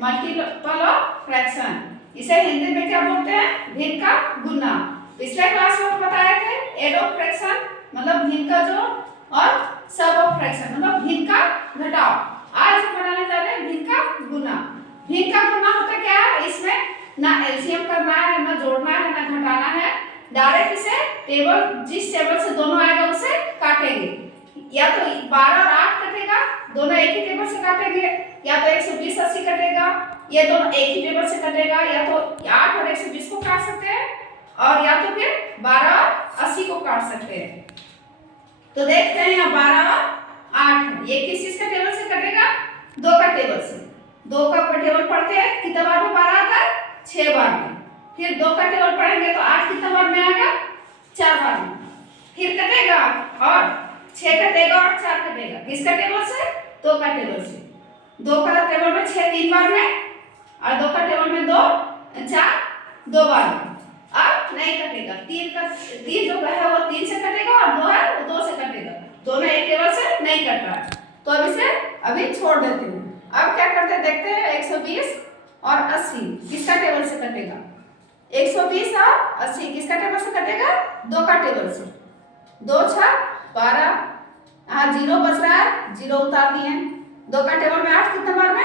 Multiple of fraction. इसे हिंदी में क्या बोलते हैं? भिन्न का गुना। पिछले क्लास में बताए थे एड ऑफ फ्रैक्शन मतलब भिन्न का जोड़ और सब ऑफ फ्रैक्शन मतलब भिन्न का घटाव। आज हम बनाने जा रहे हैं भिन्न का गुना। भिन्न का गुना होता क्या है? इसमें ना एलसीएम करना है, ना जोड़ना है, ना घटाना है। डायरेक्ट इसे टेबल जिस टेबल से दोनों आएगा उसे काटेंगे। या तो 12 और 8 कटेगा, दोनों एक ही टेबल से काटेंगे, या तो 120 80 कटेगा, ये दोनों एक ही टेबल से कटेगा। या तो 8 और 120 को काट सकते हैं और या तो फिर 12 और 80 को काट सकते हैं। तो देखते हैं यहाँ 12 और 8 ये किस चीज का टेबल से कटेगा? 2 का टेबल से। 2 का टेबल पढ़ते हैं कितने बार में 12 आता है? 6 बार में। फिर 2 का टेबल पढ़ेंगे तो 8 कितने बार में आएगा? 4 बार में। फिर कटेगा और 6 कटेगा और 4 कटेगा। किसका टेबल से? 2 का टेबल से। 2 का टेबल में 6 3 बार में और 2 का टेबल में 2 4 2 बार में। अब नहीं कटेगा। 3 जो है वो 3 से कटेगा और 2 है वो 2 से कटेगा। दोनों एक टेबल से नहीं कट रहा है तो अब इसे अभी छोड़ देते हैं। अब क्या करते हैं देखते हैं। 120 और 80 किसका टेबल से कटेगा? 120 और 80 किसका टेबल से कटेगा? 2 का टेबल से। 2 6 12 यहाँ 0 बच रहा है, 0 उतार दिए। 2 का टेबल में 8 कितने बार में?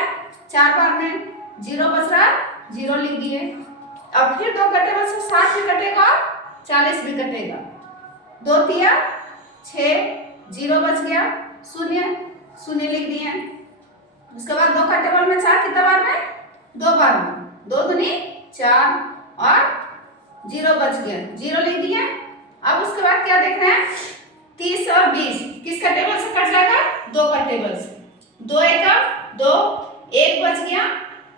4 बार में। 0 बच रहा है, 0 लिख दिए। अब फिर 2 का टेबल से 60 भी कटेगा और 40 भी कटेगा। 2 तिया 6 0 बच गया, 0 0 लिख दिए। उसके बाद 2 का टेबल में 4 कितने बार में? 2 बार में। 2 दूनी 4 और 0 बच गया, 0 लिख दिए। अब उसके बाद क्या देख रहे हैं? 30 और 20 किसका टेबल से कट जाएगा? 2 का टेबल से। 2 एकम 2 1 बच गया,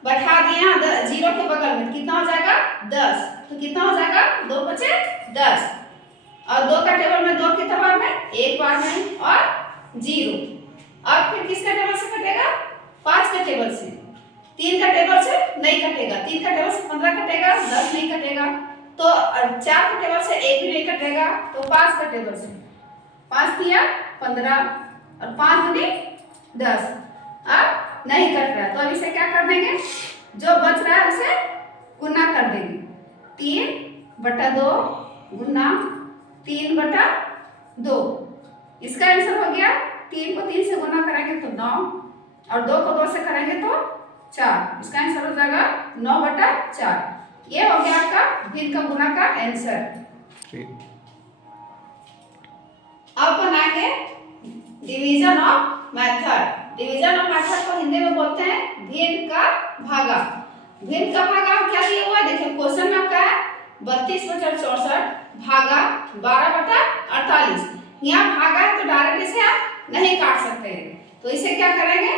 बैठा दिया 0 के बगल में। कितना हो जाएगा? 10। तो कितना हो जाएगा? 2 बचे 10 और 2 का टेबल में 2 कितने बार में? 1 बार में और 0। अब फिर किसका टेबल से कटेगा? 5 के टेबल से। 3 का टेबल से नहीं कटेगा। 3 का टेबल से 15 कटेगा, 10 नहीं कटेगा। तो 4 के टेबल से 1 भी नहीं कटेगा तो 5 का टेबल से। 5 दिया 15 और 5 दूनी 10। अब नहीं कट रहा तो अब इसे क्या कर देंगे? जो बच रहा है उसे गुना कर देंगे। 3/2 गुना 3/2। इसका आंसर हो गया 3 को 3 से गुना करेंगे तो 9 और 2 को 2 से करेंगे तो 4। इसका आंसर हो जाएगा 9/4। ये हो गया आपका भिन्न का गुना का आंसर। अब बनाएंगे division of method. Division of method को हिंदी में बोलते हैं भिन्न का भागा। भिन्न का भागा क्या दिया हुआ है? देखिए क्वेश्चन में आपका है 32/64 भागा 12/48। यहाँ भागा है तो डायरेक्ट इसे आप नहीं काट सकते हैं तो इसे क्या करेंगे?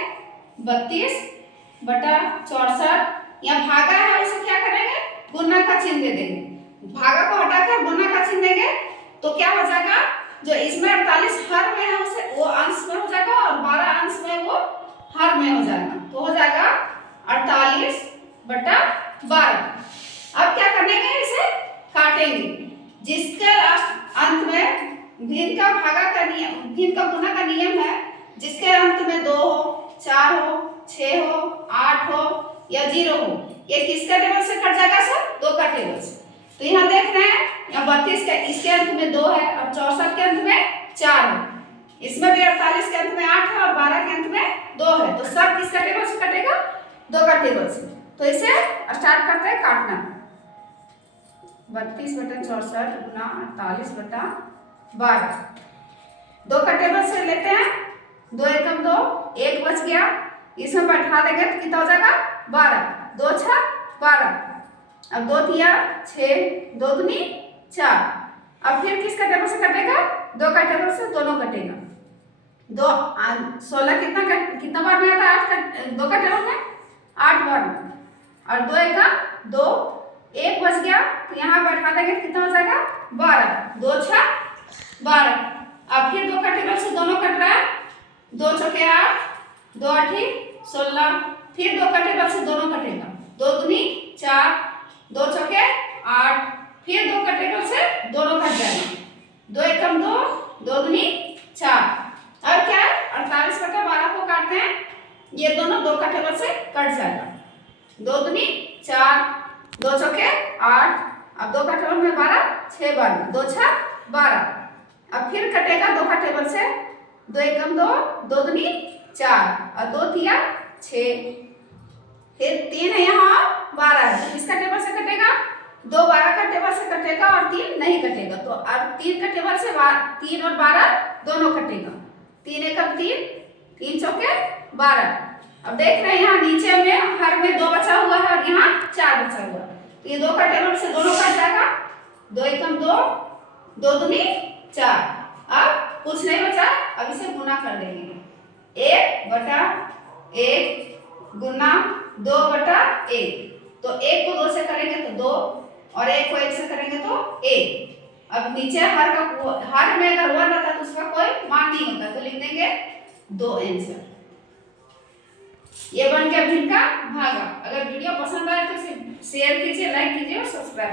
32/64 यहाँ भागा है उसे क्या करेंगे? गुना का चिन्ह दे देंगे। भागा को हटाकर गुना का चिन्ह देंगे तो क्या हो जाएगा? जो इसमें 48 हर में है उसे वो अंश में हो जाएगा और 12 अंश में वो हर में हो जाएगा तो हो जाएगा 48/12। अब क्या करेंगे? इसे काटेंगे। जिसके लास्ट अंत में भिन्न का भागा का नियम, भिन्न का गुना का नियम है जिसके अंत में 2 हो, 4 हो, 6 हो, 8 हो या 0 हो, ये किसका टेबल से कट जाएगा? सर 2 का टेबल से। तो यहाँ देख रहे हैं यहाँ 32 के इसके अंत में 2 है और 64 के अंत में 4 है। इसमें भी 48 के अंत में 8 है और 12 के अंत में 2 है। तो सब किसका टेबल से कटेगा? 2 का टेबल से। तो इसे स्टार्ट करते हैं काटना। 32/64 गुना 48/12। 2 का टेबल से लेते हैं। 2 एकम 2 1 बच गया, इसमें बैठा देंगे तो कितना हो जाएगा? 12। 2 6 12। अब 2 तिया 6 2 दूनी 4। अब फिर किसका टेबल से कटेगा? 2 का टेबल से दोनों कटेगा। 2 16 कितना बार में आता है? 2 का टेबल में 8 बार में और 2 एकम 2 1 बच गया तो यहाँ बैठा देंगे कितना हो जाएगा? 12। 2 6 12। अब फिर 2 का टेबल से दोनों कट रहा है। 2 चौके 8 2 8 16। फिर 2 का टेबल से दोनों कटेगा। 2 दूनी 4 2 चौके 8। फिर 2 का टेबल से दोनों कट जाएगा। 2 एकम 2 2 दूनी 4। अब क्या है? 48/12 को काटते हैं। ये दोनों 2 का टेबल से कट जाएगा। 2 दूनी 4, 2 चौके 8, अब 2 का टेबल में 12, 6 12, 2 6 12। अब फिर कटेगा 2 का टेबल से, 2 एकम 2, 2 दूनी 4 और 2 तिया 6, फिर 3 है यहाँ 12 है, तो किसका टेबल से कटेगा? 2 12 का टेबल से कटेगा और 3 नहीं कटेगा। तो अब 3 का टेबल से 3 और 12 दोनों कटेगा। 3 एकम 3, 3 चौके 12। अब देख रहे हैं यहाँ नीचे में हर में 2 बचा हुआ है और यहाँ 4 बचा हुआ है, तो ये 2 का टेबल से दोनों कट जाएगा। 2 एकम 2, 2 दूनी 4। अब कुछ नहीं बचा, अब इसे गुना कर देंगे। 1 बटा 1 गुना 2 बटा 1। तो 1 को 2 से करेंगे तो 2 और 1 को 1 से करेंगे तो 1। अब नीचे हर में अगर 1 रहता तो उसका कोई मान नहीं होता, तो लिख देंगे 2 आंसर। ये बन गया भिन्न का भागा। अगर वीडियो पसंद आए तो इसे शेयर कीजिए, लाइक कीजिए और सब्सक्राइब